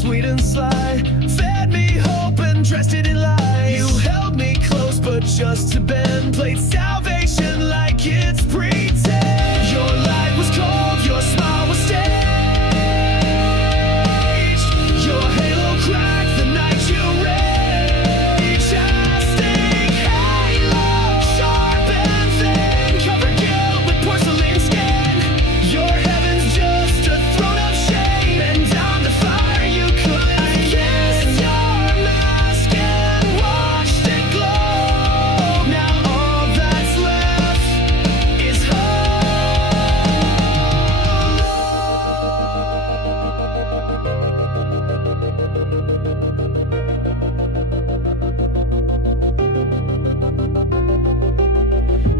sweet and sly, fed me hope and dressed it in lies. You held me close but just to bend, played salvation like it's pretend. Your light was cold, your smile was staged. Your halo cracked the night you raged. I stink halo, sharp and thin, covered guilt with porcelain skin. Your heaven's just a throne of shame, and down the fire you couldn't kiss. Your mask and watched it glow. Now all that's left is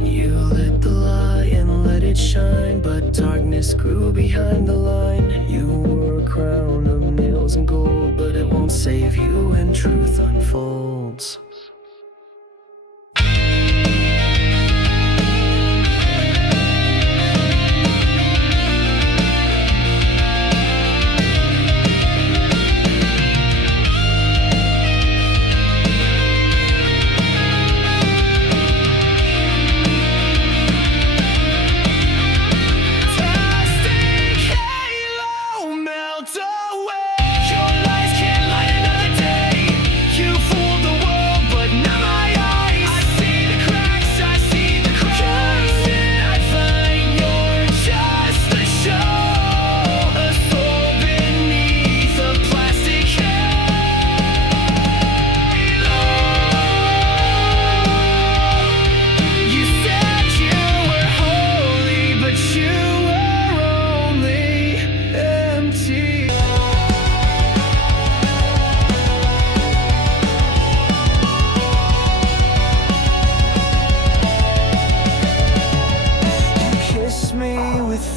You lit the light and let it shine, but darkness grew behind the line. You wore a crown of nails and gold, but it won't save you when truth unfolds.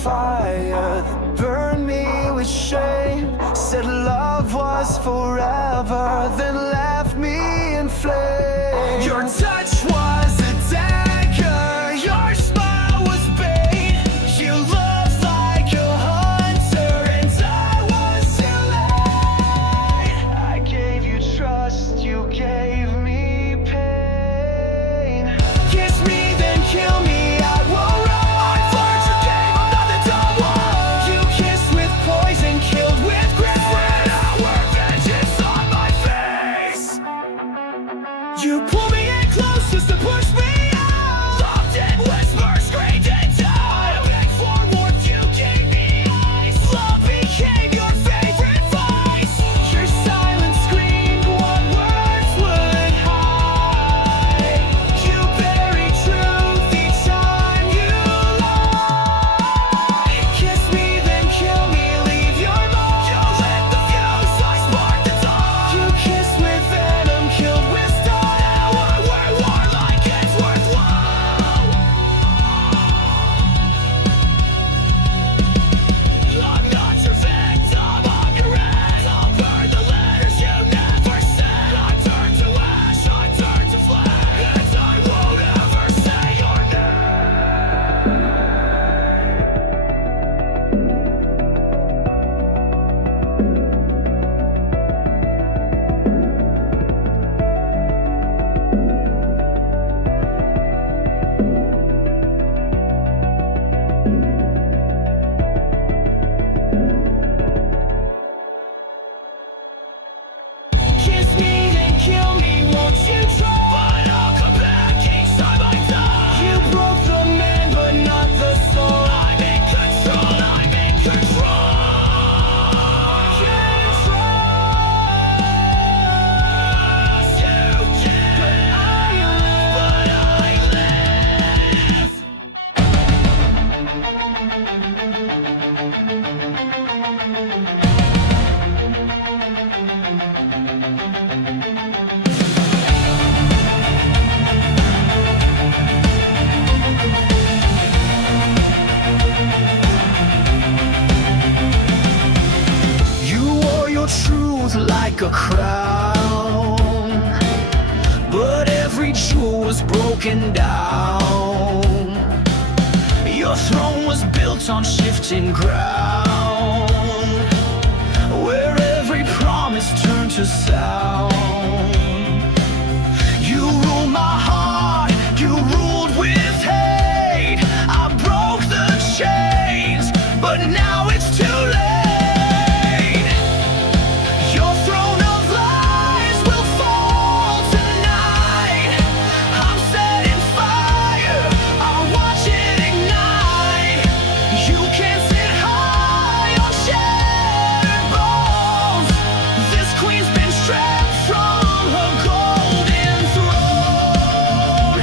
Fire that burned me with shame, said love was forever, then left me in flames. Your touch was a dagger, your smile was bait. You looked like a hunter and I was too late. I gave you trust, you gave me pain. Kiss me then kill me, you pull me in close just to push me out. Loved in whisper, screamed in doubt. I begged for warmth, you gave me ice. Love became your favorite vice. Your silence screamed what words would hide. You buried truth each time you lie. Kiss me then kill me, leave your mark. You lit the fuse, I sparked the dark. You kissed with venom, killed with like a crown, but every jewel was broken down. Your throne was built on shifting ground, where every promise a sound. You ruled my heart, you ruled with hate. I broke the chains, but now it's too late. Your throne of lies will fall tonight. I'm setting fire, I'll watch it ignite. You can't sit high on shattered bones. This queen's been stripped from her golden throne.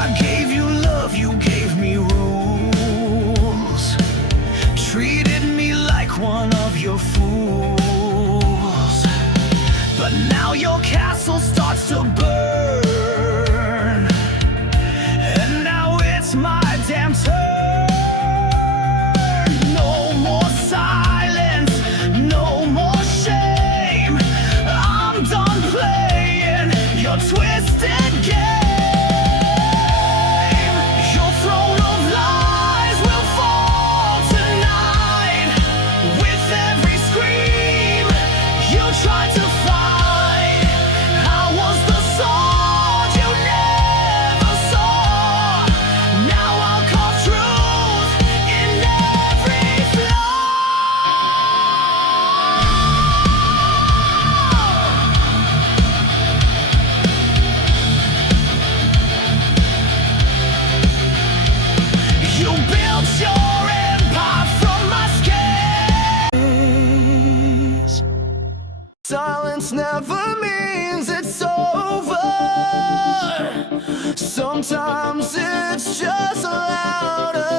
I gave you love, you gave me rules. Treated me like one of your fools. But now your castle starts to burn, and now it's my damn turn. No more silence, no more shame. I'm done playing your twisted game. Your throne of lies will fall tonight. With every scream you tried to fight, I was the sword you never saw. Now I'll carve truth in every flaw. You built your empire from my scars. Silence never means it's over. Sometimes it's just louder.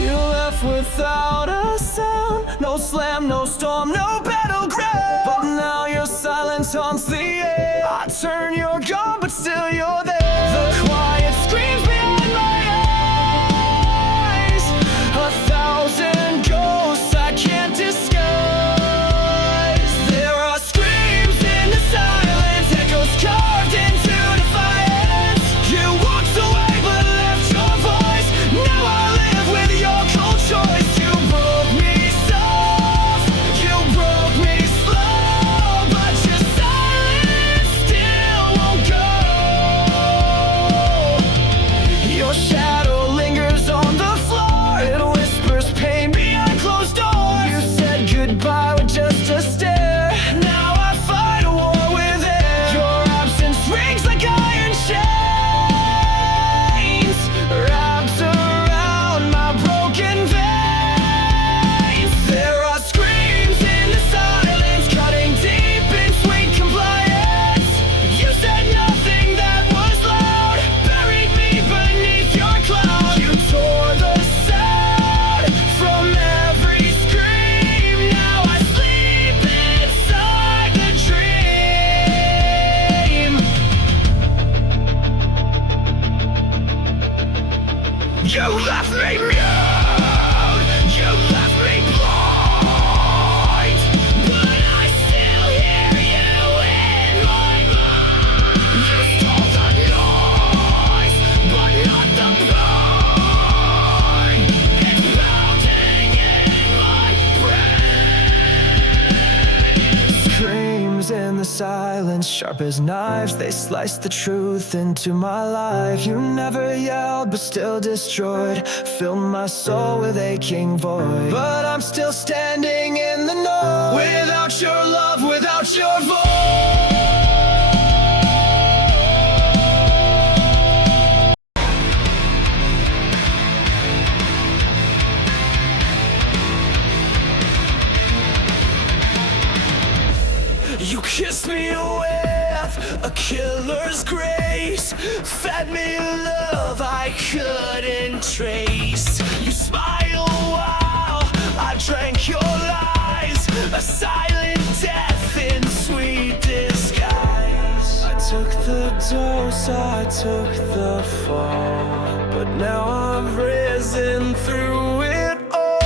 You left without a sound. No slam, no storm, no battleground. But now your silence haunts the air. I turn your gun, but still you're there. The quiet screams behind my eyes. 1,000 ghosts I can't disguise. There are screams in the silence, echoes carved into defiance. You walked away but left your voice. Now I live with your cold choice. You broke me soft, you broke me slow, but your silence still won't go. Your shadow lingers on the floor. It whispers pain behind closed doors. You said goodbye with just a stare. Now I fight a war with air. Your absence rings like iron chains, wrapped around my broken veins. There are screams in the silence, cutting deep in sweet compliance. You said nothing that was loud, buried me beneath your cloud. You tore the sound from every scream. Now I sleep inside the dream. You left me mute, you left me blind, but I still hear you in my mind. You stole the noise, but not the pain. It's pounding in my brain. Screams in the silence, sharp as knives, they slice the truth into my life. You never yelled, but still destroyed, filled my soul with aching void. But I'm still standing in the know, without your love, without your voice. You kissed me with a killer's grace, fed me love I couldn't trace. You smiled while I drank your lies, a silent death in sweet disguise. I took the dose, I took the fall, but now I've risen through it all.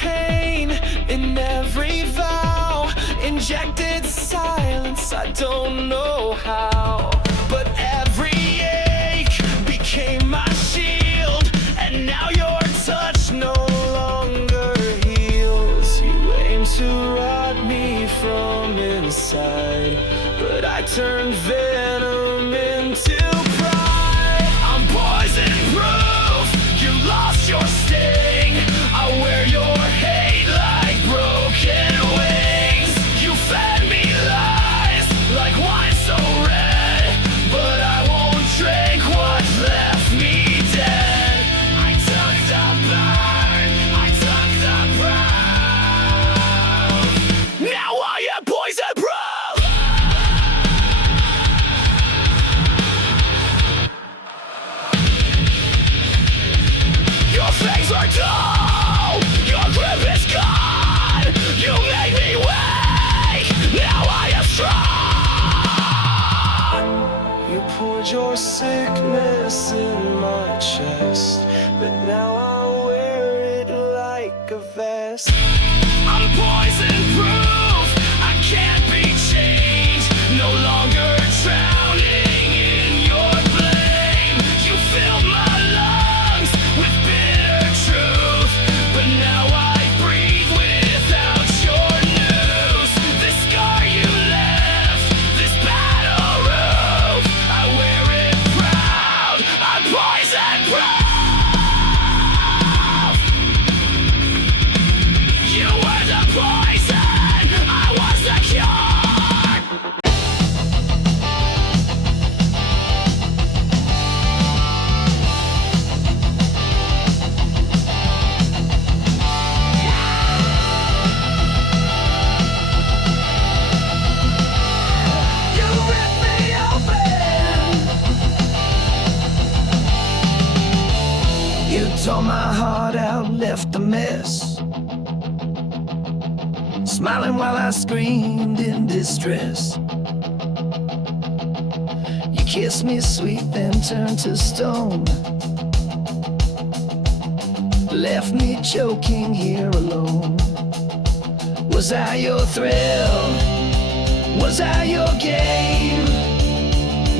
pain in every vow, injected silence, I don't know how. But every ache became my shield, and now your touch no longer heals. You aim to rot me from inside, but I turned venom into pride. I'm poison proof, you lost your sting. I wear your hate like broken wings. You fed me lies like wine so red, but I won't drink what left me dead. I took the burn, I took the brown. Now I am poison proof. Your fangs are dull, your grip is gone. You made me weak, now I am strong. You poured your sickness in my chest, but now I wear it like a vest. I'm poison proof, I can't be changed. No longer drowning in your blame. You filled my lungs with bitter truth, but now I breathe without your news. This scar you left, this battle roof, I wear it proud. I'm poison proof. You were the poison, I was the cure. You ripped me open. You tore my heart out, left a mess, smiling while I screamed in distress. You kissed me sweet, then turned to stone, left me choking here alone. Was I your thrill? Was I your game?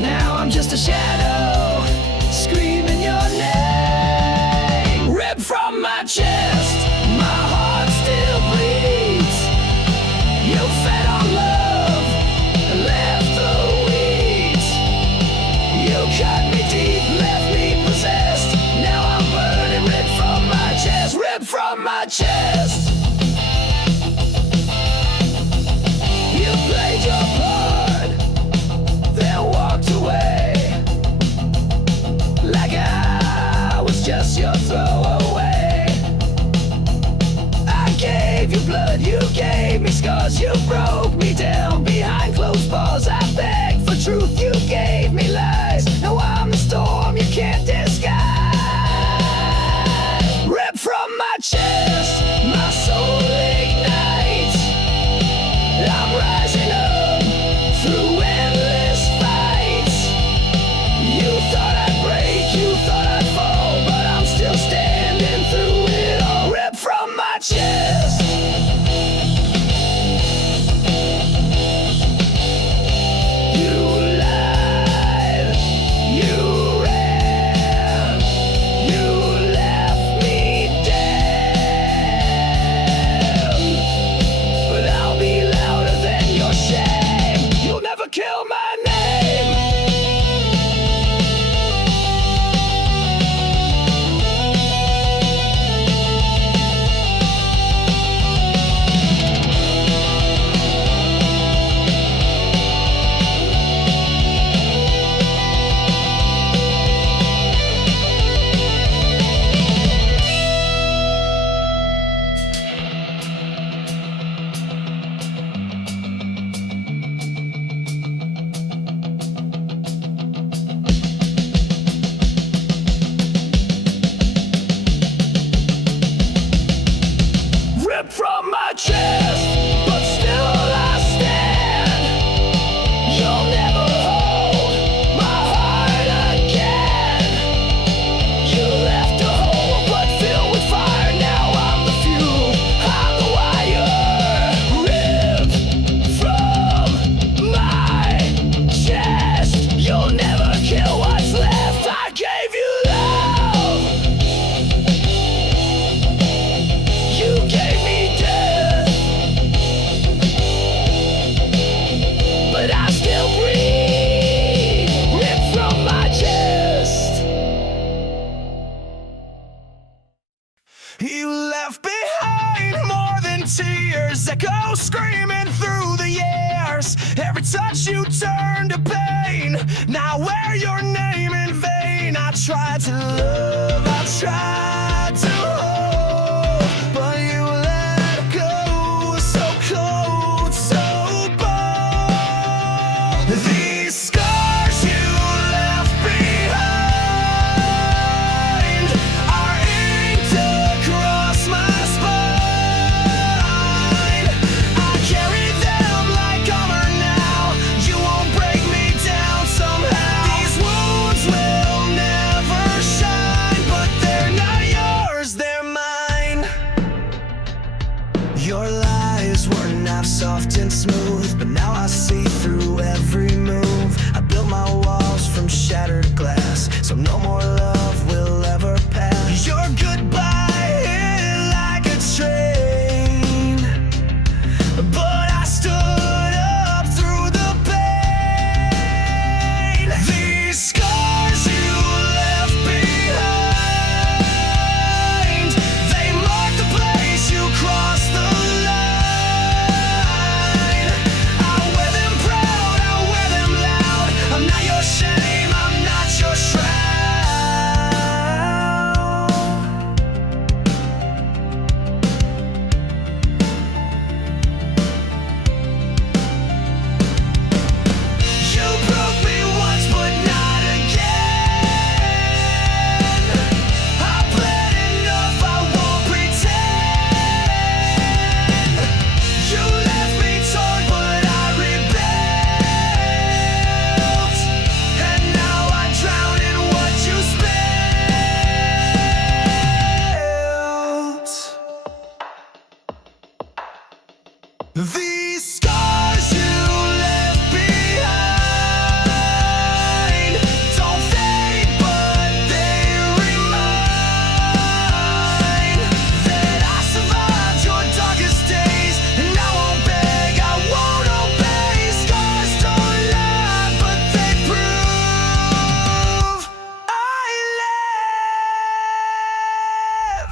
Now I'm just a shadow, screaming your name. Ripped from my chest, my heart still bleeds. You fed on love and left the weeds. You cut me deep, left me possessed. Now I'm burning, ripped from my chest, ripped from my chest. You played your part, then walked away, like I was just your throwaway. I gave you blood, you gave me scars, you broke me down behind closed bars. I begged for truth, you gave me lies. Now I'm the storm you can't disguise. Ripped from my chest, my soul ignites. I'm rising up through endless fights. You thought I'd break, you thought I'd fall, but I'm still standing through it all. Ripped from my chest. You lied, you ran, You left behind more than tears, echo screaming through the years. Every touch you turned to pain. Now wear your name in vain. I tried to love, I tried to hold, but you let go. So cold, so bold. These scars you left behind are inked across my spine. I carry them like armor now. You won't break me down somehow. These wounds will never shine, but they're not yours, they're mine. Your lies were not soft and smooth, but now I see through every move. I built my walls from shattered glass, so no more love will ever pass. Your goodbye hit like a train, but I stood up through the pain. These scars you left behind, they mark the place you crossed the line. I wear them proud, I wear them loud. I'm not your shame, I'm not your shroud. You broke me once, but not again. I bled enough, I won't pretend. You left me torn, but I rebuilt, and now I drown in what you spilled. These scars you left behind don't fade, but they remind that I survived your darkest days, and I won't beg, I won't obey. Scars don't lie, but they prove I live.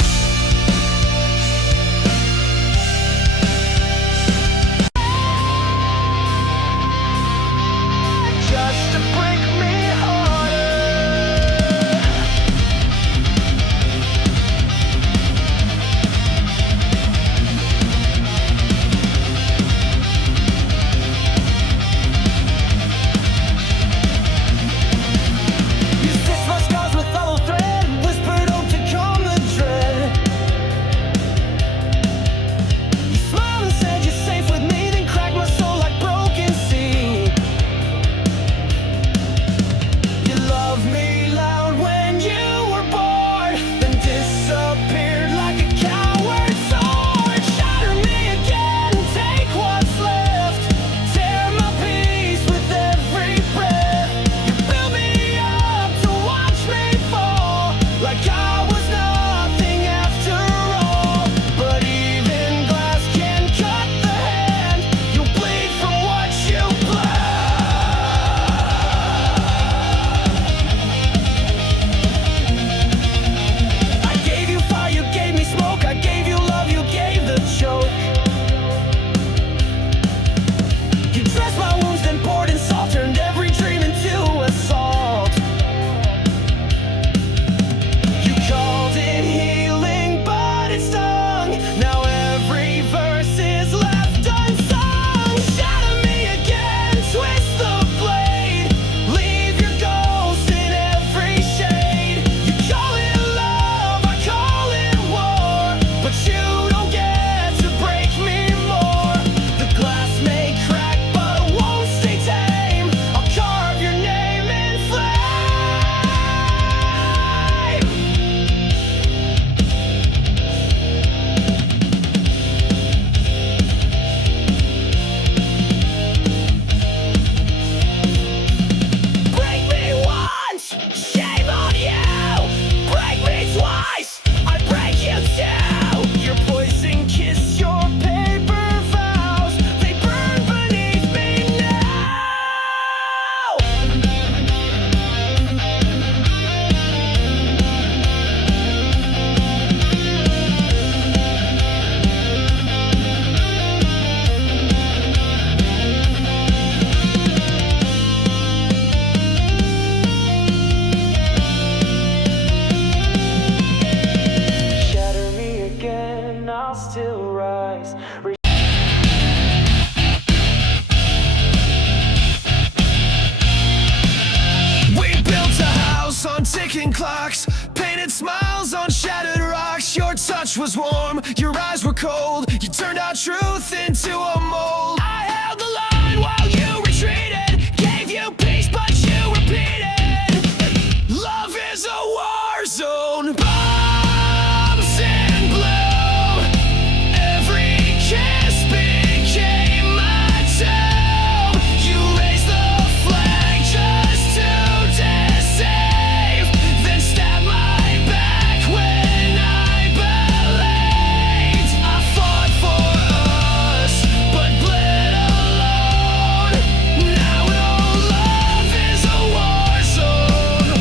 cold. You turned our truth into a mold. I held the line while you retreated, gave you peace but you repeated. Love is a war zone. Bombs in blue. Every kiss became my tomb. You raised the flag just to deceive, then stabbed my back when I believed. I fought for us, but bled alone. Now all love is a war zone.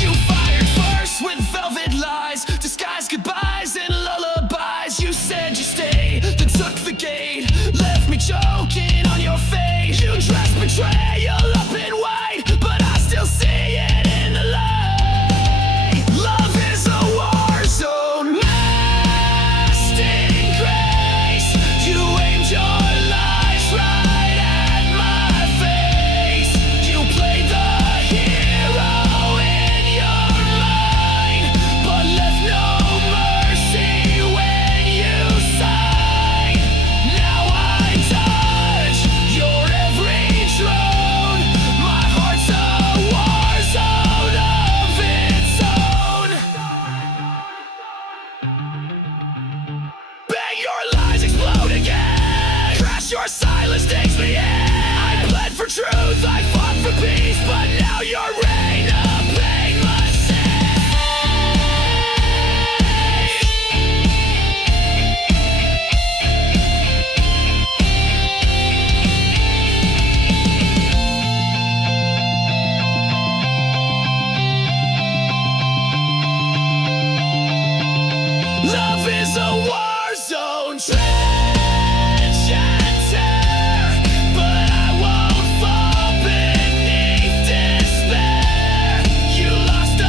You fired first with velvet lies, disguised goodbyes and lullabies. You said you stay, then took the gate, left me choking on your face. You dressed betrayal up in white, but I still see it in the light. Love is a war zone, masked in grace. You aimed your lies right at my face. You played the hero in your mind, but left no mercy when you sighed. Now I touch your every drone. My heart's a war zone of its own. Bang, your lies explode again. Crash, your silence takes me in. I bled for truth, I fought for peace, but now your reign of pain must Love is a war zone, trench and tear, but I won't fall beneath despair. You lost a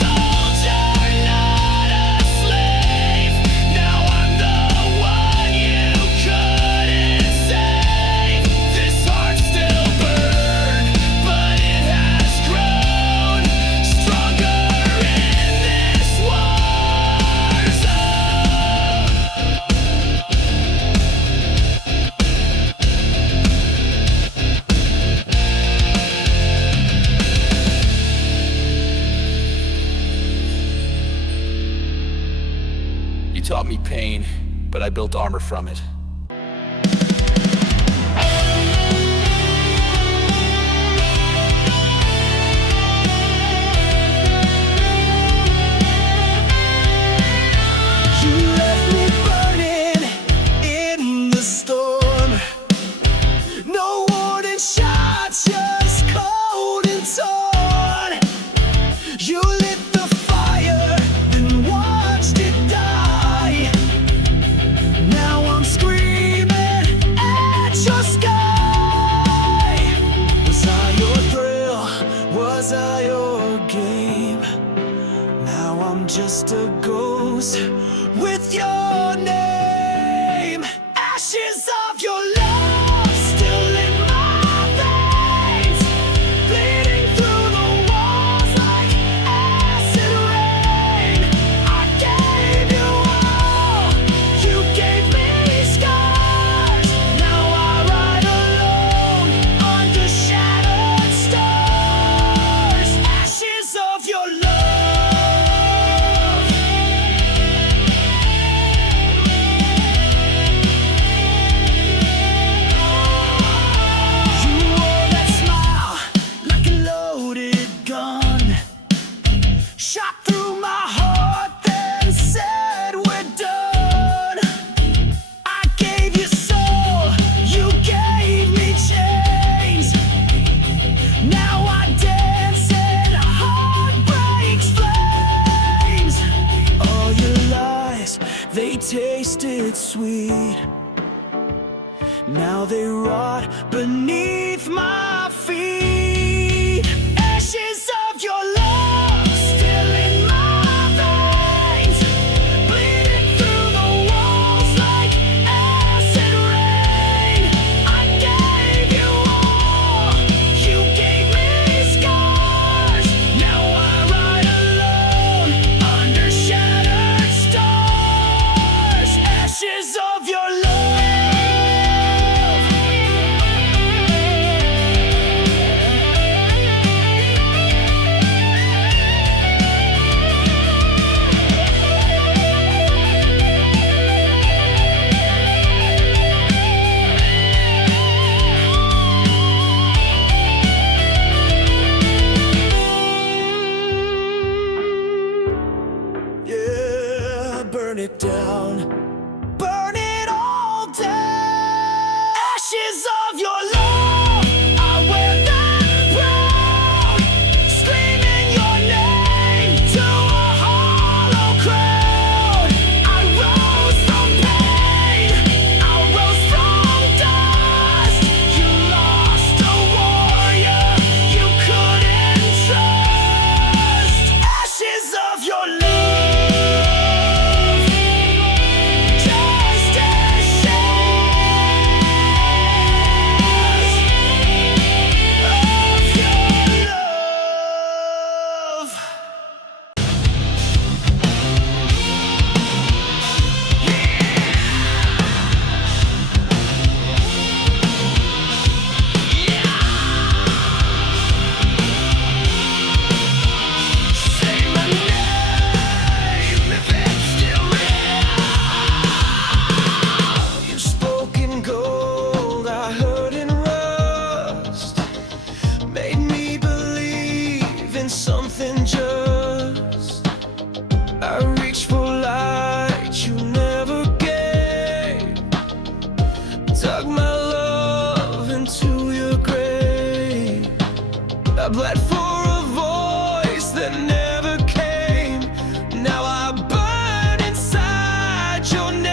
soldier, not a slave. Now I'm the one you couldn't save. This heart still burns, but it has grown stronger in this war zone. You taught me pain, but I built armor from it. You left me burning in the storm. No warning shots, just cold and torn. You lit the fire, then watched it die. Now I'm screaming at your sky. Was I your thrill? Was I your game? Now I'm just a ghost with your name. Ashes of your love still in my veins, bleeding through the walls like acid rain. I gave you all, you gave me scars. Now I ride alone under shattered stars. Ashes of your love. You wore that smile like a loaded gun, shot through my heart, then said we're done. I gave you soul, you gave me chains. Now I dance in heartbreak's flames. All your lies, they tasted sweet. Now they rot beneath my feet. Ashes of your love still in my veins, bleeding through the walls like acid rain. I gave you all, you gave me bled for a voice that never came. Now I burn inside your name.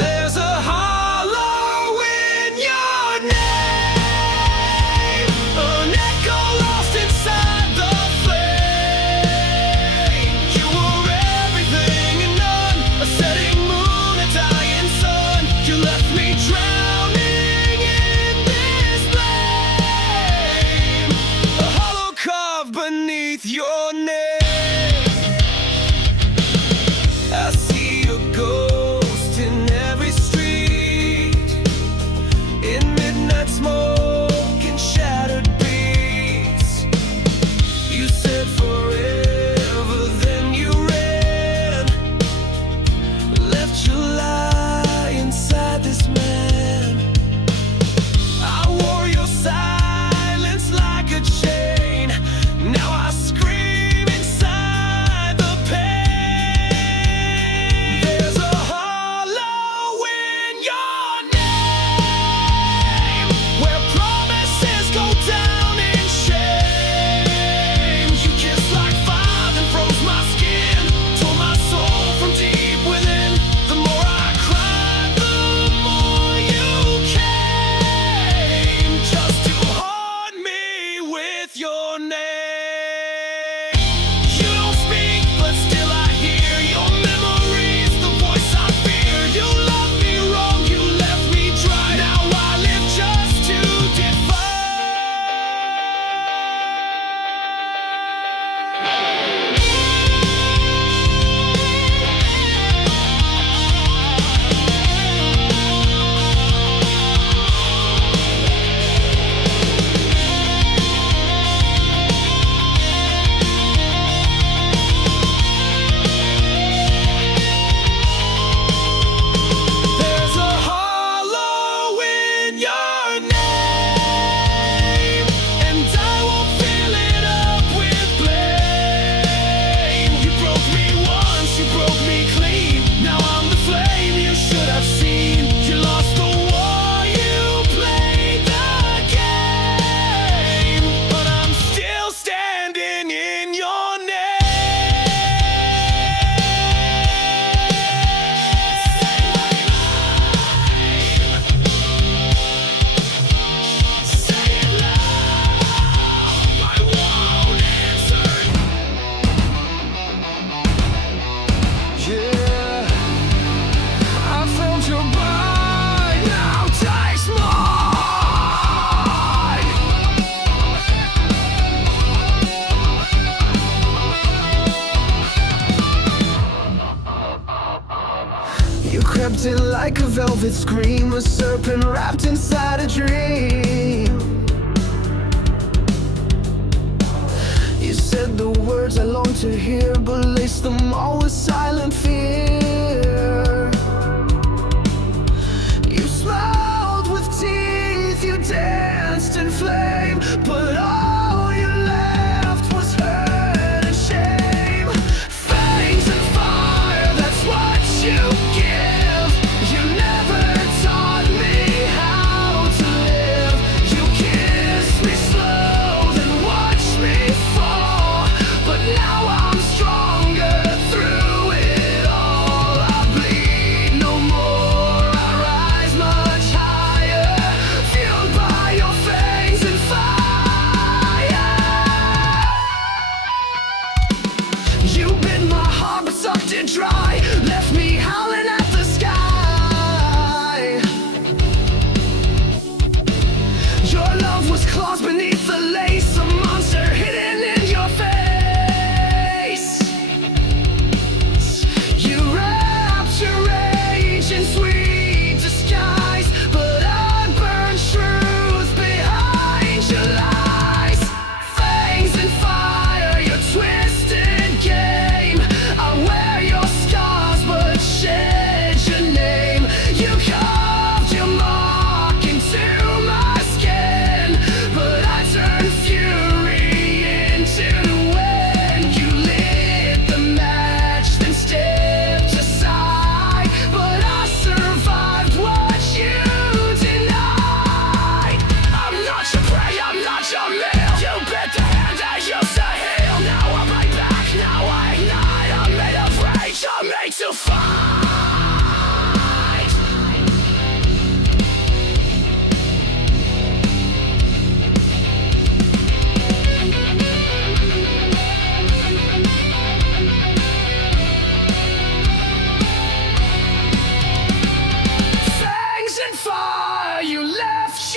There's a hollow in your name, an echo lost inside the flame. You were everything and none, a setting moon, a dying sun. You left me drowning in this flame, a hollow carved beneath your name. I see a ghost in every street, in midnight smoke and shattered beats. You said forever, then you ran, left your lie inside this man. I wore your silence like a chain. Now I scream inside the pain. There's a hollow in your name, where promises go down in shame. You kissed like fire, then froze my skin, tore my soul from deep within. The more I cried, the more you came, just to haunt me with your name. You don't speak, but still I hear your memories, the voice I fear. You loved me wrong, you left me dry. Now I live just to defy. There's a hollow in your name, and I won't fill it up with blame. You broke me once, you broke me clean. Now I'm the flame you should have seen. You lost the war, you played the game, but I'm still standing in your name. Say it loud, I won't answer. Yeah, I found your body, now taste mine. You crept in like a velvet scream, a serpent wrapped inside a dream. You said the words I longed to hear, but laced them all with silent fear. You smiled with teeth, you danced in flame, but all you left was hurt and shame. Fangs and fire, that's what you give. You never taught me how to live. You kissed me slow, then watched me fall, but now I'm stronger through it all. I bleed no more, I rise much higher, fueled by your fangs and fire. You bit my heart but sucked it dry, left me howling at the sky. Your love was claws beneath the lace, a monster hidden in your face. You wrapped your rage in sweet disguise, but I burned truth behind your lies. Fangs and fire, your twisted game. I wear your scars, but shed your name. You carved your mark into my skin, but I turned furious.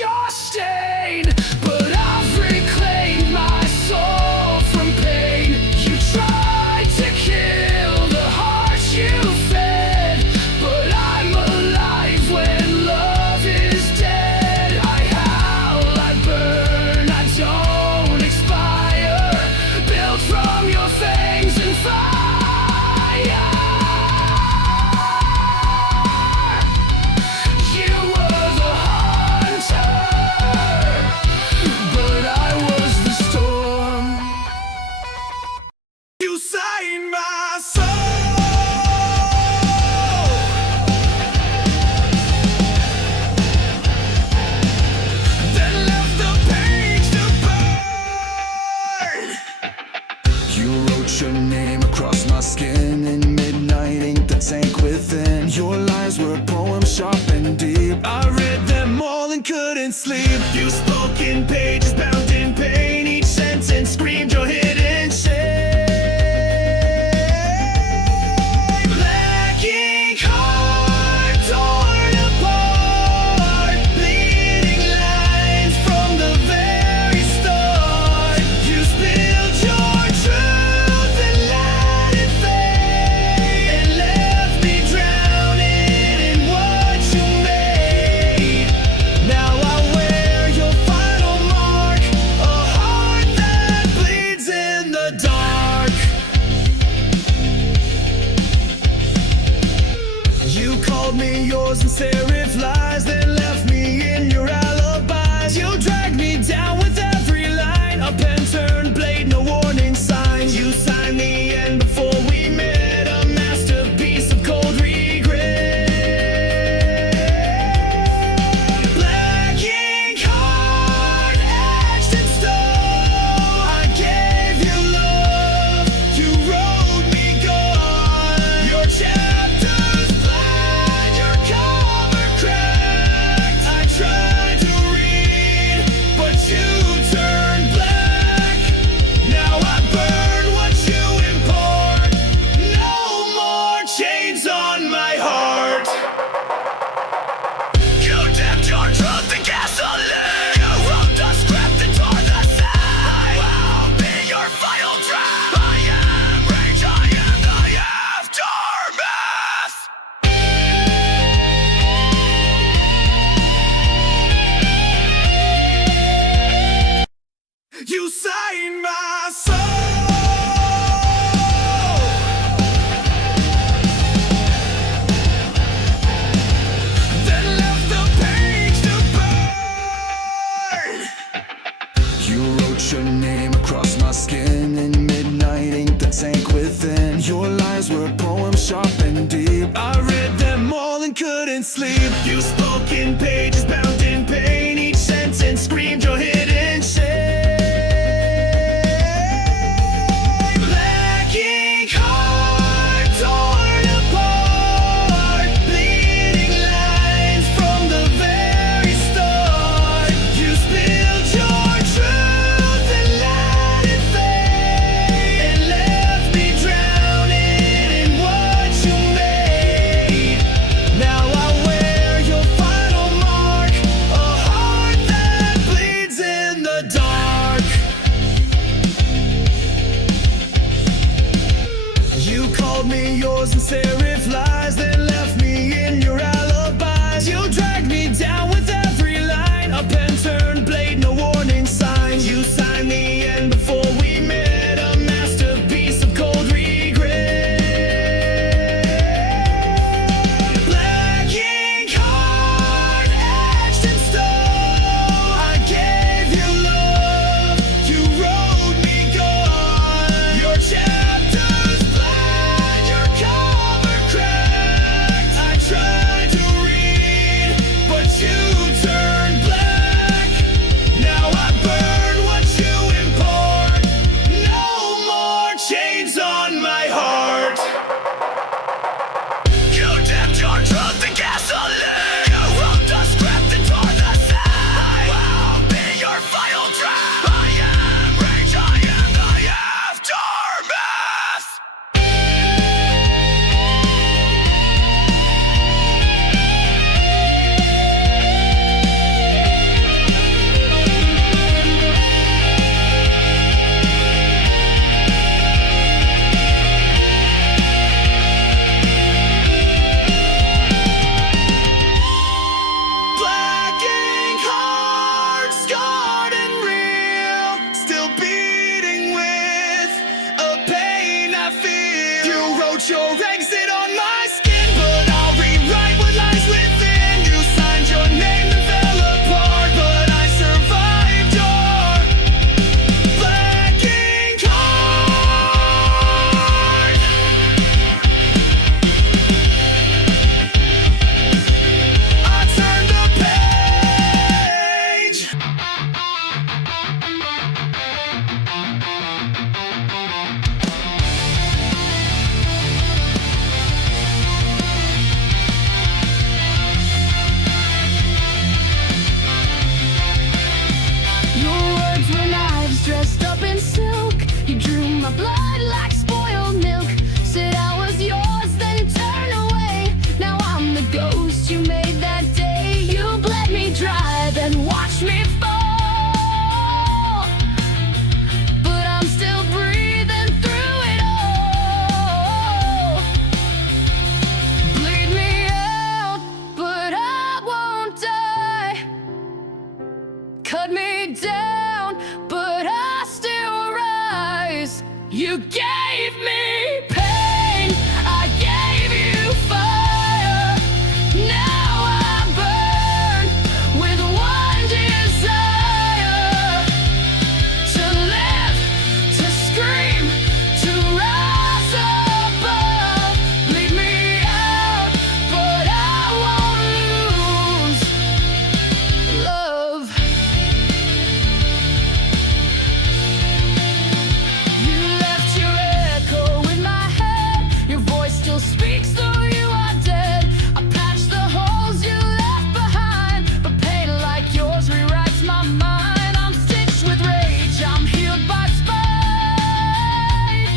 wash your stain, but I've reclaimed my soul from pain. You tried to kill the heart you fed, but I'm alive when love is dead. I howl, I burn, I don't expire, built from your fangs and fire. You were the hunter, but I was the storm. You signed my soul, then left the page to burn. You wrote your name across my skin in midnight ink that sank within. Your lines were poems sharp and deep. I read them all and couldn't sleep. You spoke in pages bound in pain. Each sentence screamed your hidden shame. Black ink heart torn apart, bleeding lines from the very start. You spilled your truth and let it fade, and left me drowning in what you made. Now I wear your final mark, a heart that bleeds in the dark. You called me yours in serif lies, then left me in your alibis. You dragged me down with every line, a pen turned blade, no warning signs. You signed the end before we met, a masterpiece of cold regret. Black ink heart etched in stone. I gave you love, you wrote me gone. Your chapters bled, your cover cracked. I tried to read, but you turned black. Now I burn what you import. No more chains on my heart. You dipped your truth in gasoline. You wrote the script and tore the scene. I'll be your final draft. I am rage, I am the aftermath. You signed my soul, then left the page to burn. You wrote your name across my skin in midnight ink that sank within. Your lines were poems sharp and deep. I read them all and couldn't sleep. You spoke in pages bound in pain. Each sentence screamed your hidden shame. Black ink heart torn apart, bleeding lines from the very start. You spilled your truth and let it fade, and left me drowning in what you my blood like spoiled milk. Said I was yours, then turned away. Now I'm the ghost you made that day. You bled me dry, then watched me fall. But I'm still breathing through it all. Bleed me out, but I won't die. Cut me down, but I still rise. You gave me pain, I gave you fire. Now I burn with one desire: to live, to scream, to rise above. Bleed me out, but I won't lose love. You left your echo in my head. Your voice still speaks, though you are dead. I patched the holes you left behind, but pain like yours rewrites my mind. I'm stitched with rage, I'm healed by spite.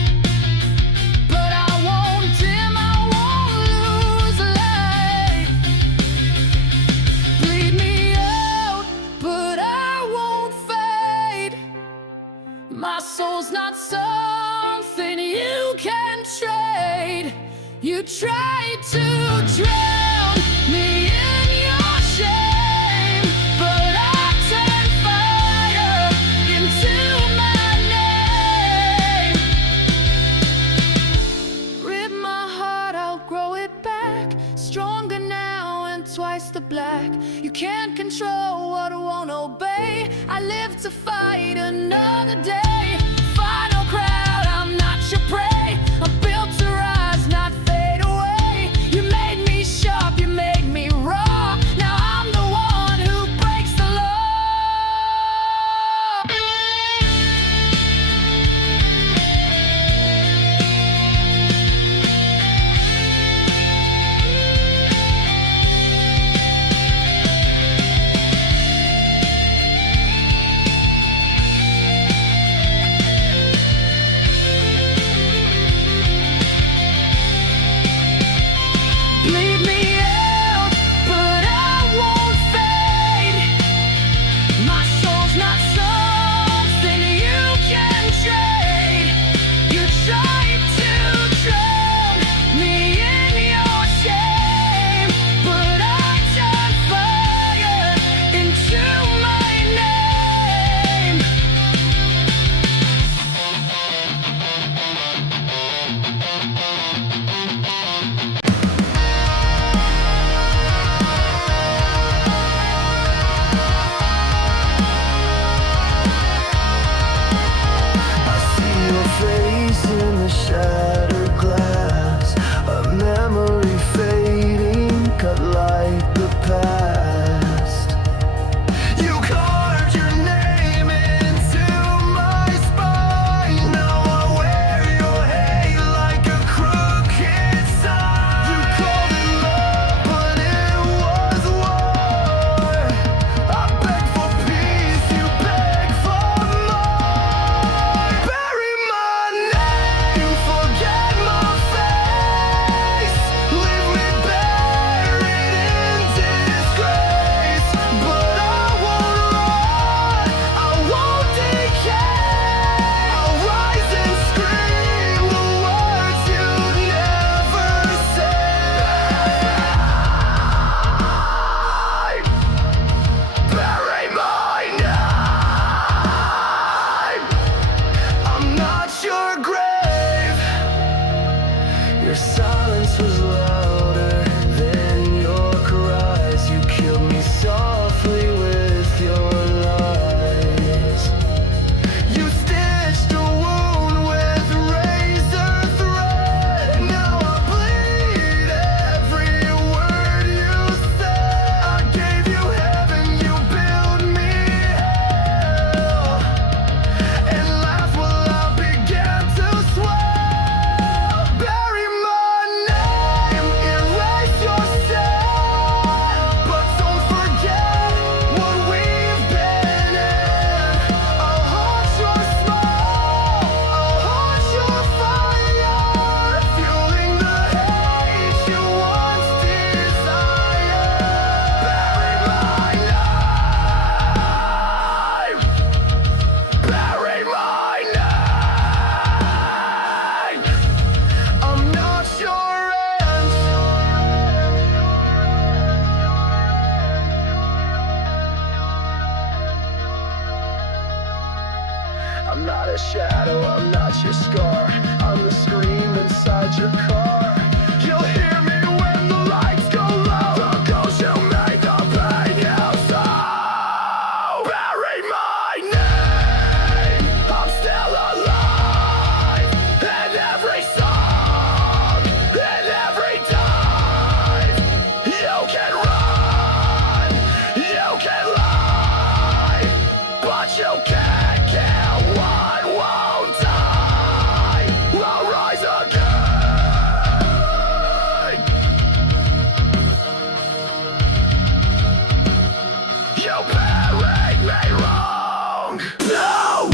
But I won't dim, I won't lose light. Bleed me out, but I won't fade. My soul's not something you can trade. You tried to drown me in your shame, but I turned fire into my name. Rip my heart, I'll grow it back. Stronger now and twice the black. You can't control what I won't obey. I live to fight another day. Final crowd, I'm not your prey. I'm built to rise, not fade away. You made me sharp, you made me raw. Now I'm the one who breaks the law. Bleed me out, but I won't fade. My soul's not something you can trade. You tried to drown me in your shame, but I turned fire into my name. I see your face in the shattered glass, a memory fading, cut like the past. You carved your name into my spine. Now I wear your hate like a crooked sign. You called it love, but it was war. I beg for peace, you beg for more. Bury my name, forget my face. Leave me buried in disgrace, but I won't I'm not a shadow, I'm not your scar. I'm the scream inside your car. You'll hear me when the lights go low. The ghost you made, the pain you sow. Bury my name, I'm still alive. In every song, in every dive. You can run, you can lie, but you can't kill what won't die. I'll rise again. You buried me wrong. No!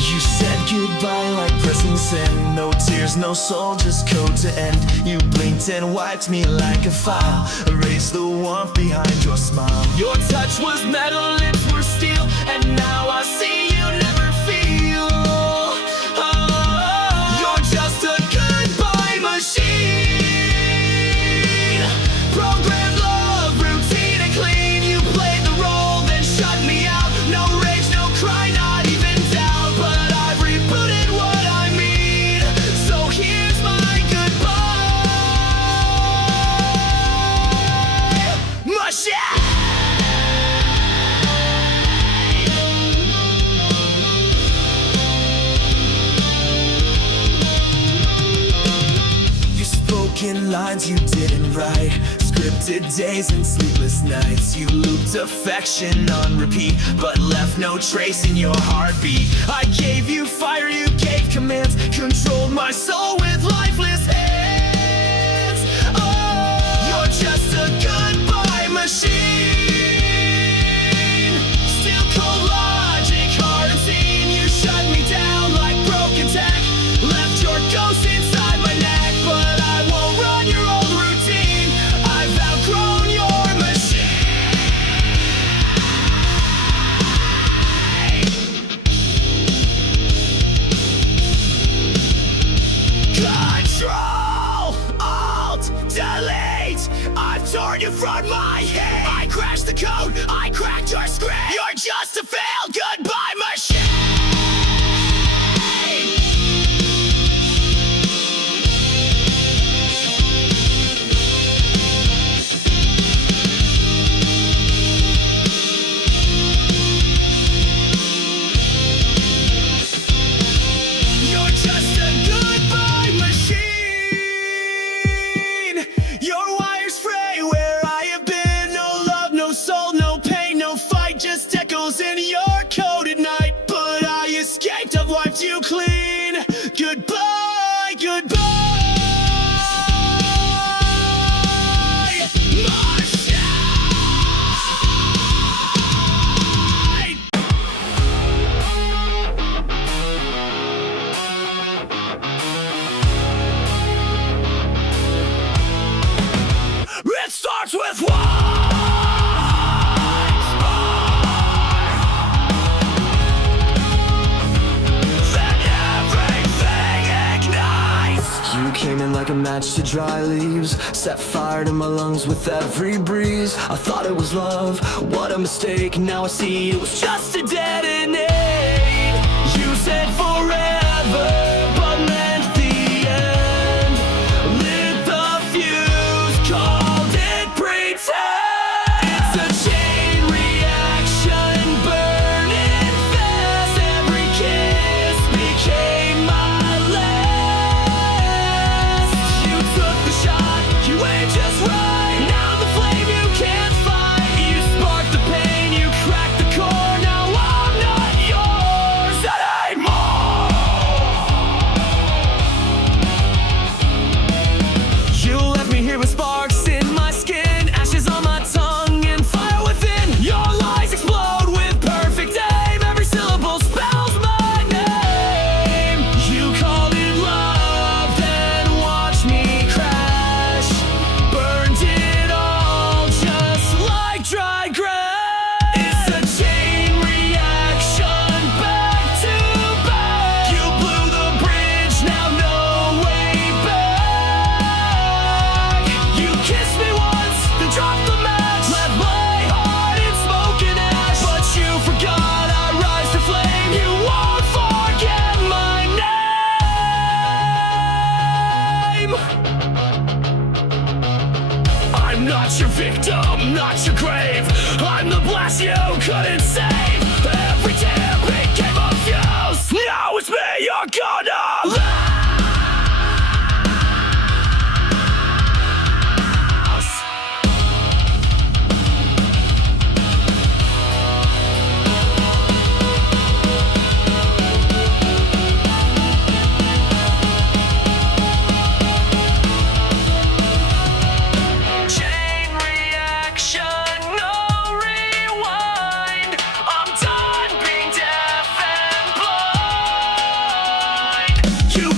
You said goodbye like pressing send. No tears, no soul, just code to end. You blinked and wiped me like a file. Erased the warmth behind your smile. Your touch was metal, lips were steel. And now I see you never feel. Oh, you're just a goodbye machine. Programmed love, routine and clean. You played the role, then shut me out. No rage, no cry, not even doubt. But I've rebooted what I mean. So here's my goodbye machine. You spoke in lines you didn't write. Scripted days and sleepless nights. You looped affection on repeat, but left no trace in your heartbeat. I gave you fire, you gave commands. Controlled my soul with lifeless hands. Oh, you're just a goodbye machine. Still cold logic, hard unseen. You shut me down like broken tech. Left your ghost inside my neck, but I won't run your old routine. I've outgrown your machine. Control, Alt, Delete. I've torn you from my head. I crashed the code, I cracked your screen. You're just a failed goodbye machine. You're just a goodbye machine. Your wires fray where I have been. No love, no soul, no pain, no fight. Just echoes in your code at night. But I escaped, I've wiped you clean. Goodbye, goodbye machine. It starts with one spark, then everything ignites. You came in like a match to dry leaves. Set fire to my lungs with every breeze. I thought it was love, what a mistake. Now I see it was just a detonate. You said forever, but meant the end. Lit the fuse, called it pretend. It's a chain reaction, burning fast. Every kiss became my last. You took the shot, you aimed just right. Now the flame you can't fight. You sparked the pain, you cracked the core. Now I'm not yours anymore. your victim, not your grave. I'm the blast you couldn't save. Every tear became a fuse. Now it's me you're gonna lose. Chain reaction, no rewind. I'm done being deaf and blind. You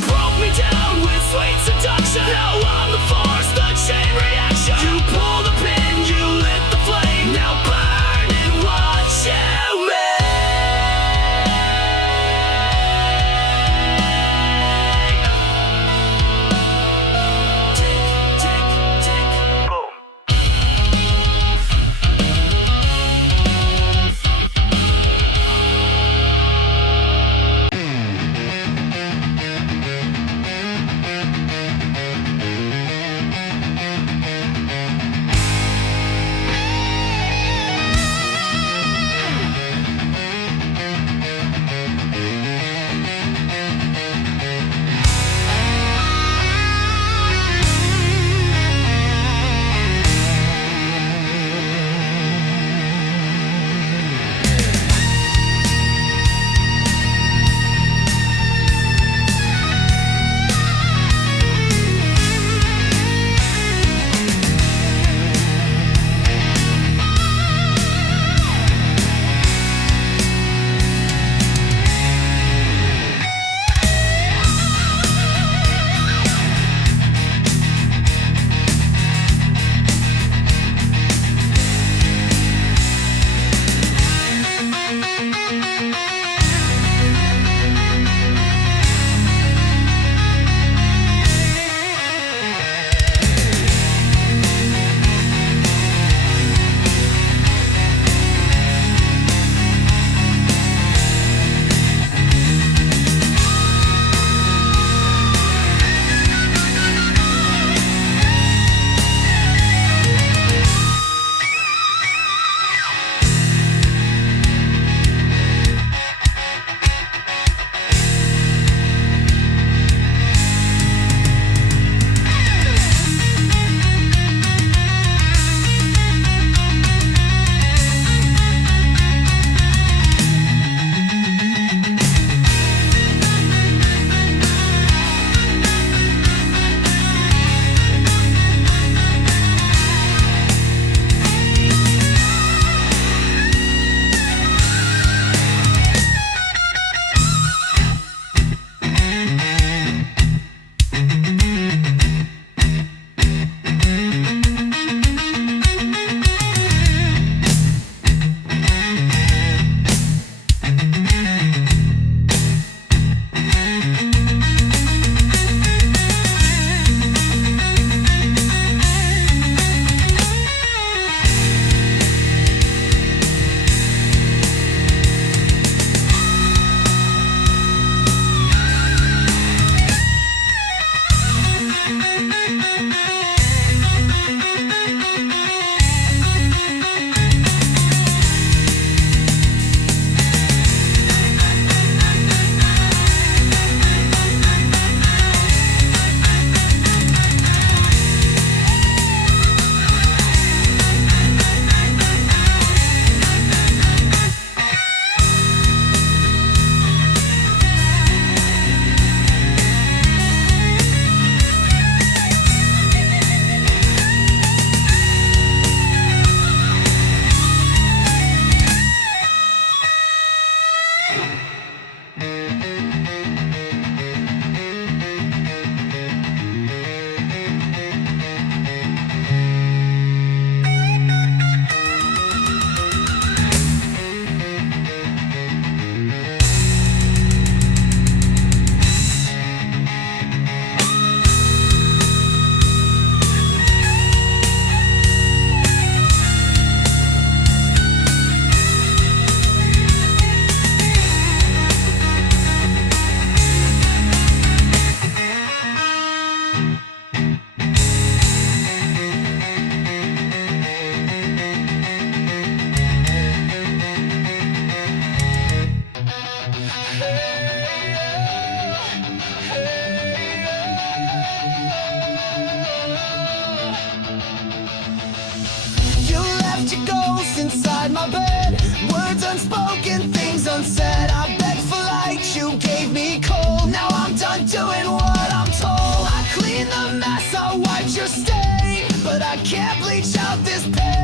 left your ghost inside my bed. Words unspoken, things unsaid. I begged for light, you gave me cold. Now I'm done doing what I'm told. I cleaned the mess, I wiped your stain, but I can't bleach out this pain.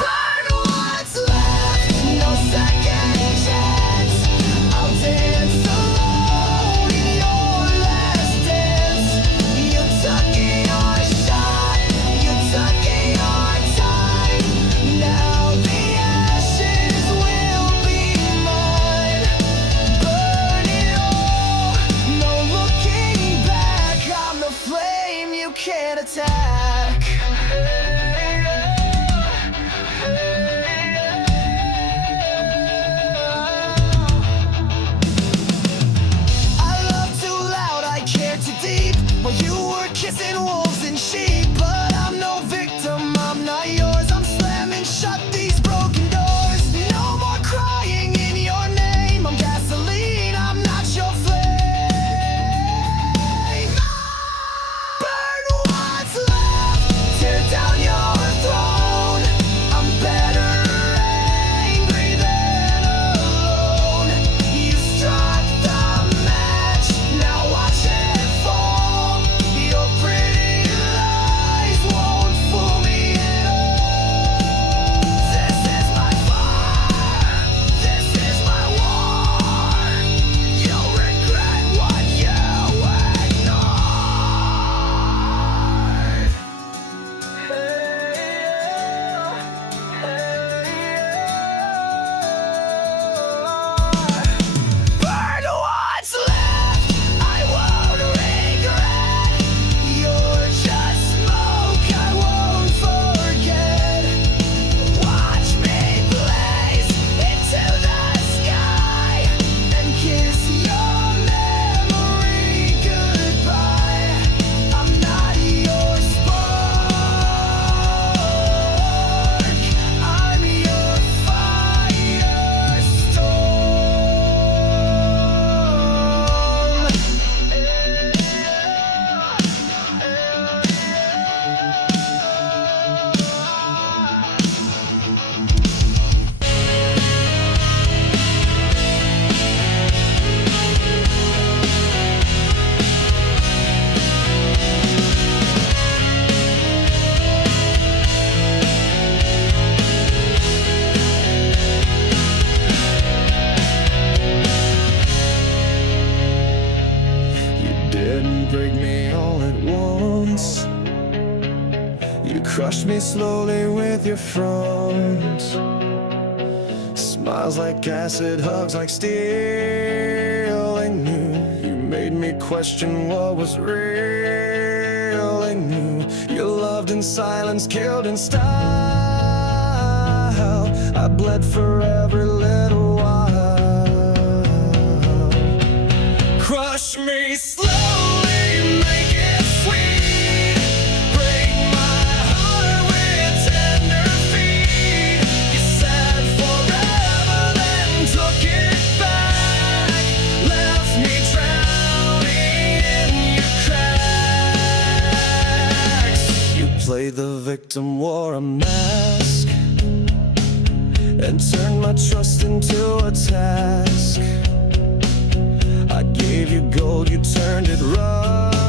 Burn what's left, no second chance. I'll dance alone in your last dance. You took your shot, you took your time. Now the ashes will be mine. Burn it all, no looking back. I'm the flame you can't attack. I love too loud, I care too deep. While you were kissing wolves and sheep. But I'm no victim, I'm not yours. I'm slamming shut these broken doors. No more crying in your name. I'm gasoline, I'm not your flame. Burn what's left, tear down your throne. I'm better angry than alone. You struck the match, now watch it fall. Your pretty lies won't fool me at all. This is my fire, this is my war. You'll regret what you ignored. Burn what's left, I won't regret. You're just smoke, I won't forget. Watch me blaze into the sky and kiss your memory goodbye. I'm not your spark, I'm your You didn't break me all at once. You crushed me slowly with your front. Smiles like acid, hugs like steel. I knew you made me question what was real. I knew you loved in silence, killed in style. I bled for every little while. Crush me slowly, make it sweet. Break my heart with tender feet. You said forever, then took it back. Left me drowning in your cracks. You played the victim, wore a mask, and turned my trust into a task. I gave you gold, you turned it rough.